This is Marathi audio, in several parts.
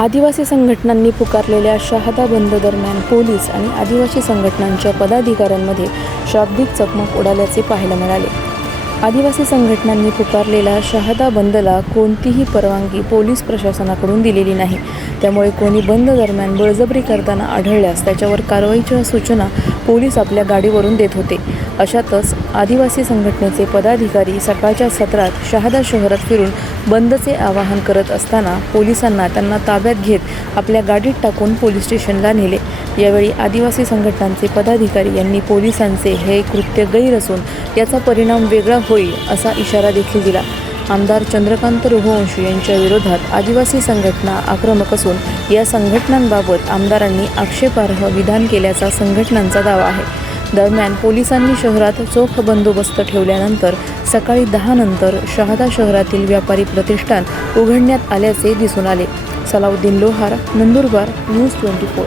आदिवासी संघटनांनी पुकारलेल्या शहादा बंद दरम्यान पोलीस आणि आदिवासी संघटनांच्या पदाधिकाऱ्यांमध्ये शाब्दिक चकमक उडाल्याचे पाहायला मिळाले. आदिवासी संघटनांनी पुकारलेल्या शहादा बंदला कोणतीही परवानगी पोलीस प्रशासनाकडून दिलेली नाही. त्यामुळे कोणी बंद दरम्यान बळजबरी करताना आढळल्यास त्याच्यावर कारवाईच्या सूचना पोलीस आपल्या गाडीवरून देत होते. अशातच आदिवासी संघटनेचे पदाधिकारी सकाळच्या सत्रात शहादा शहरात फिरून बंदचे आवाहन करत असताना पोलिसांना त्यांना ताब्यात घेत आपल्या गाडीत टाकून पोलीस स्टेशनला नेले. यावेळी आदिवासी संघटनांचे पदाधिकारी यांनी पोलिसांचे हे कृत्य गैर असून याचा परिणाम वेगळा होईल असा इशारा देखील दिला. आमदार चंद्रकांत रघुवंशी यांच्या विरोधात आदिवासी संघटना आक्रमक असून या संघटनांबाबत आमदारांनी आक्षेपार्ह विधान केल्याचा संघटनांचा दावा आहे. दरम्यान पोलिसांनी शहरात चोख बंदोबस्त ठेवल्यानंतर सकाळी दहा नंतर शहादा शहरातील व्यापारी प्रतिष्ठान उघडण्यात आल्याचे दिसून आले. Salauddin Lohar Nandurbar news twenty four.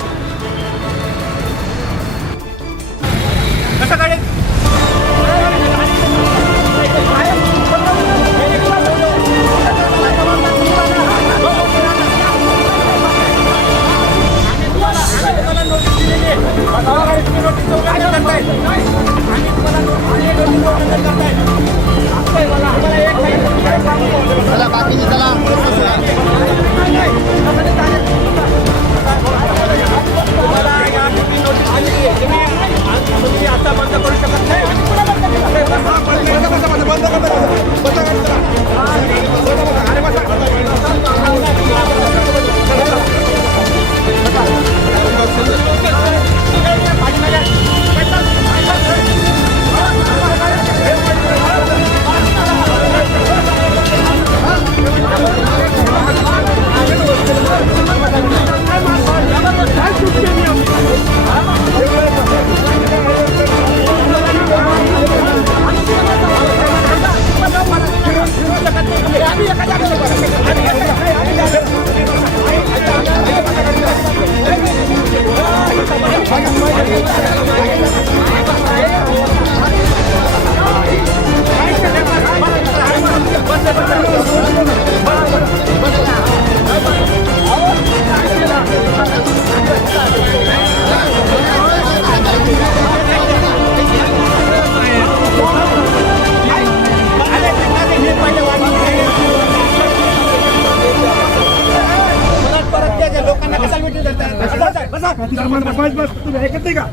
बस, बस, बस. तुम्ही ऐकत नाही का?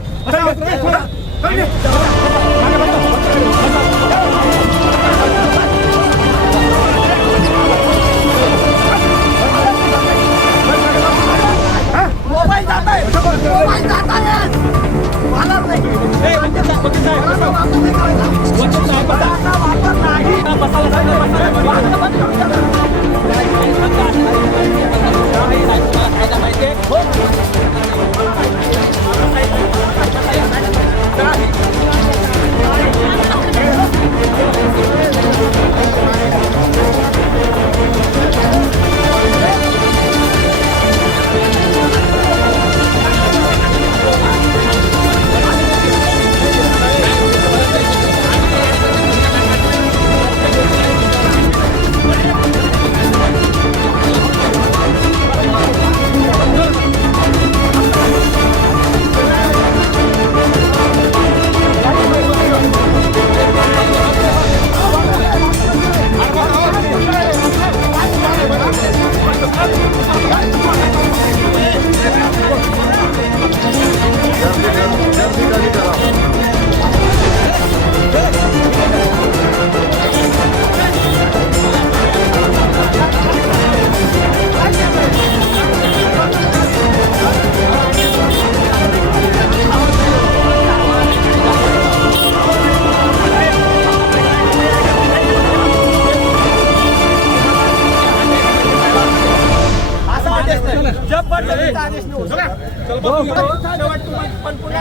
आदेश नाही. जबरदस्तीचा आदेश नाही होऊ शकत. शेवट तुम्ही पण पुन्हा